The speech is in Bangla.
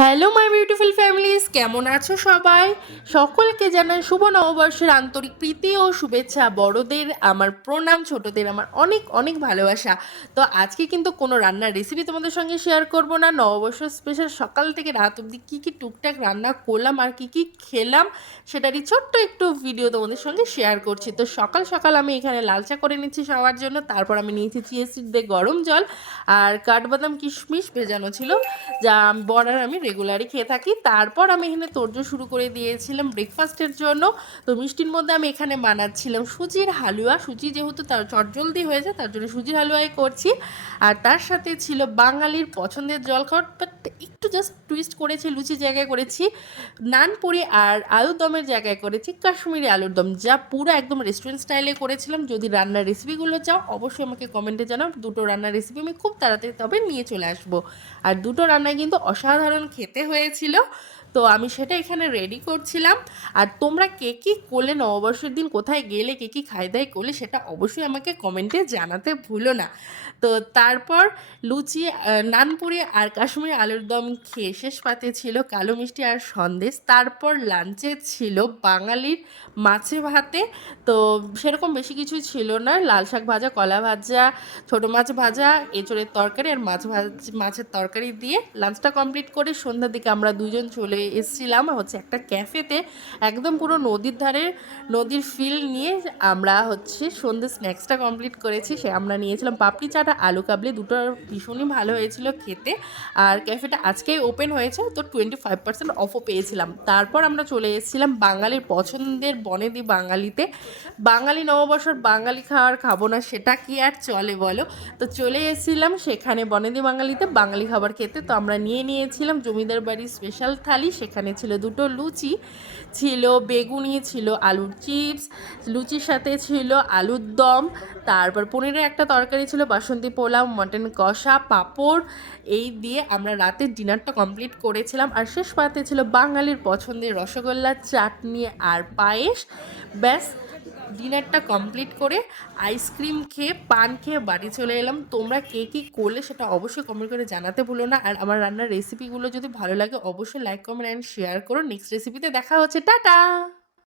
হ্যালো মাই বিউটিফুল ফ্যামিলিজ কেমন আছো সবাই? সকলকে জানাই শুভ নববর্ষের আন্তরিক প্রীতি ও শুভেচ্ছা। বড়দের আমার প্রণাম, ছোটদের আমার অনেক অনেক ভালোবাসা। তো আজকে কিন্তু কোনো রান্নার রেসিপি তোমাদের সঙ্গে শেয়ার করব না। নববর্ষ স্পেশাল সকাল থেকে রাত অবধি কী কী টুকটাক রান্না করলাম আর কী কী খেলাম, সেটারই ছোট্ট একটু ভিডিও তোমাদের সঙ্গে শেয়ার করছি। তো সকাল সকাল আমি এখানে লালচা করে নিচ্ছি সবার জন্য, তারপর আমি নিয়েছি চিয়েসিড দিয়ে গরম জল আর কাঠবাদাম কিশমিশ ভেজানো ছিল, যা বর্ডার আমি রেগুলারই খেয়ে থাকি। তারপর আমি এখানে তোর্য শুরু করে দিয়েছিলাম ব্রেকফাস্টের জন্য। তো মিষ্টির মধ্যে আমি এখানে বানাচ্ছিলাম সুজির হালুয়া। সুজি যেহেতু তার চটজলদি হয়েছে তার জন্য সুজির হালুয়াই করছি। আর তার সাথে ছিল বাঙালির পছন্দের জলখাবার একটু জাস্ট টুইস্ট করেছি, লুচি জায়গায় করেছি নানপুরি আর আলুর দমের জায়গায় করেছি, কাশ্মীরি আলুর দম, যা পুরো একদম রেস্টুরেন্ট স্টাইলে করেছিলাম। যদি রান্নার রেসিপিগুলো চাও, অবশ্যই আমাকে কমেন্টে জানাও। দুটো রান্নার রেসিপি আমি খুব তাড়াতাড়ি তবে নিয়ে চলে আসব। আর দুটো রান্নায় কিন্তু অসাধারণ খেতে হয়েছিল। তো আমি সেটা এখানে রেডি করছিলাম। আর তোমরা কে কী করলে, নববর্ষের দিন কোথায় গেলে, কে কী খাই দাই করলে সেটা অবশ্যই আমাকে কমেন্টে জানাতে ভুলো না। তো তারপর লুচি নানপুরি আর কাশ্মীরি আলুর দম খেয়ে শেষ পাতে ছিল কালো মিষ্টি আর সন্দেশ। তারপর লাঞ্চে ছিল বাঙালির মাছে ভাতে। তো সেরকম বেশি কিছু ছিল না। লাল শাক ভাজা, কলা ভাজা, ছোটো মাছ ভাজা, এঁচড়ের তরকারি আর মাছ ভাজ, মাছের তরকারি দিয়ে লাঞ্চটা কমপ্লিট করে সন্ধ্যার দিকে আমরা দুজন চলে এসেছিলাম, হচ্ছে একটা ক্যাফেতে, একদম পুরো নদীর ধারে, নদীর ফিল নিয়ে আমরা হচ্ছে সন্ধ্যে স্ন্যাক্সটা কমপ্লিট করেছি, সে আমরা নিয়েছিলাম পাপড়ি চাটা আলু কাবলি, দুটো ভীষণই ভালো হয়েছিল খেতে। আর ক্যাফেটা আজকেই ওপেন হয়েছে, তো টোয়েন্টি ফাইভ পার্সেন্ট অফও পেয়েছিলাম। তারপর আমরা চলে এসেছিলাম বাঙালির পছন্দের বনেদি বাঙালিতে। বাঙালি নববর্ষর বাঙালি খাওয়ার খাব না, সেটা কি আর চলে বলো? তো চলে এসেছিলাম সেখানে বনেদি বাঙালিতে বাঙালি খাবার খেতে, তো আমরা নিয়ে নিয়েছিলাম জমিদার বাড়ির স্পেশাল থালি। সেখানে ছিল দুটো লুচি, ছিল বেগুনি, ছিল আলুর চিপস, লুচির সাথে ছিল আলুর দম, তারপর পনিরের একটা তরকারি ছিল বাসন্তী পোলাও, মটন কষা, পাঁপড়, এই দিয়ে আমরা রাতের ডিনারটা কমপ্লিট করেছিলাম। আর শেষ পাতে ছিল বাঙালির পছন্দের রসগোল্লা চাটনি আর পায়েস। ব্যাস ডিনারটা কমপ্লিট করে আইসক্রিম খেয়ে, পান খেয়ে বাড়ি চলে এলাম। তোমরা কে কী করলে সেটা অবশ্যই কমেন্ট করে জানাতে ভুলো না। আর আমার রান্নার রেসিপিগুলো যদি ভালো লাগে, অবশ্যই লাইক কমেন্ট অ্যান্ড শেয়ার করো। নেক্সট রেসিপিতে দেখা হচ্ছে। টাটা!